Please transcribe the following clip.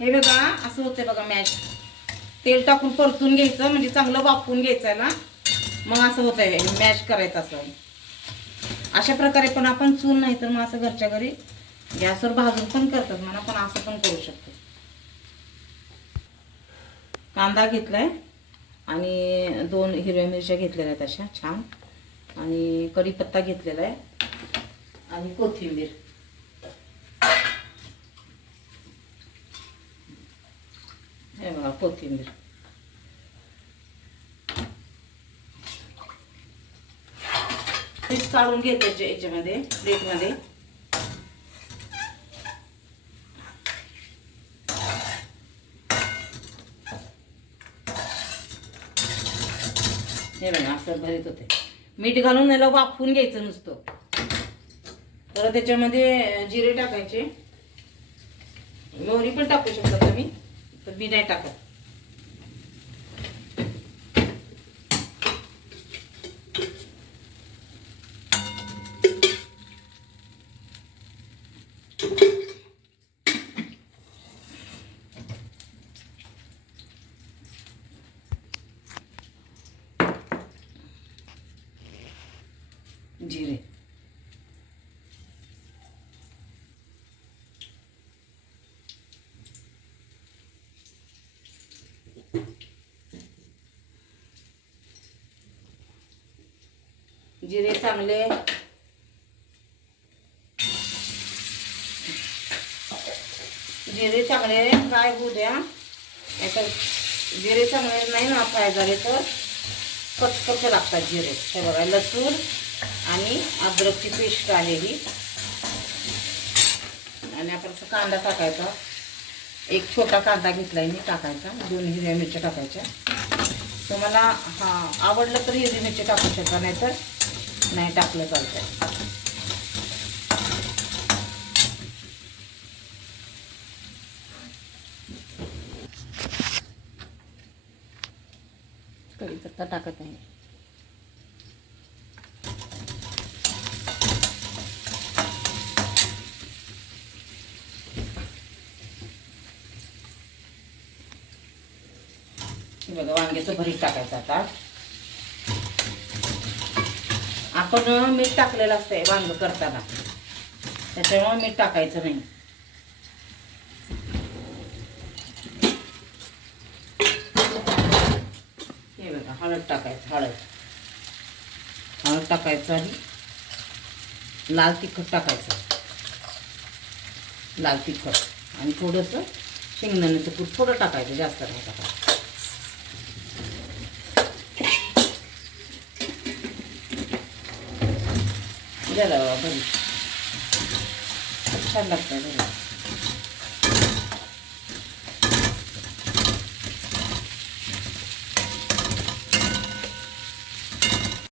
हे बघा असं होतंय बघा मॅश. तेल टाकून परतून घ्यायचं म्हणजे चांगलं वाफवून घ्यायचं ना, मग असं होतंय मॅश करायचं. असं अशा प्रकारे पण आपण चूल नाही तर मग असं घरच्या घरी गॅसवर भाजून पण करतात म्हणा, पण असं पण करू शकतो. कांदा घेतलाय आणि 2 हिरव्या मिरच्या घेतलेल्या आहेत अशा छान, आणि कढीपत्ता घेतलेला आहे आणि कोथिंबीर. हे बघा कोथिंबीर. पीस काढून घ्यायचे याच्यामध्ये प्लेटमध्ये. हे बघा असं भरीत होते. मीठ घालून याला वाफवून घ्यायचं नुसतं. तर त्याच्यामध्ये जिरे टाकायचे, मोहरी पण टाकू शकता तुम्ही, तर मी नाही टाकत. जिरे, जिरे चांगले फ्राय होऊ द्या. नाहीतर जिरे चांगले नाही ना फ्राय झाले तर कचकच लागतात जिरे. हे बघा लसूण आणि अद्रकची पेस्ट आलेली, आणि आपण कांदा टाकायचा. एक छोटा कांदा घेतलाय मी टाकायचा. 2 हिरव्या मिरच्या टाकायच्या. तुम्हाला आवडलं तर हिरवी मिरची टाकू शकता, नाही तर नाही टाकलं चालतंय. कढीपत्ता टाकत आहे. बघा वांग्याचं भरीत टाकायचं. आता आपण मीठ टाकलेलं असतंय वांग करताना, त्याच्यामुळे मीठ टाकायचं नाही. हे बघा हळद टाकायचं. हळद टाकायचं आणि लाल तिखट टाकायचं. लाल तिखट आणि थोडंसं शेंगदाण्याचं कूट थोडं टाकायचं, जास्त नाही टाकायचं. झालं बाबा भरीत. छान लागतं.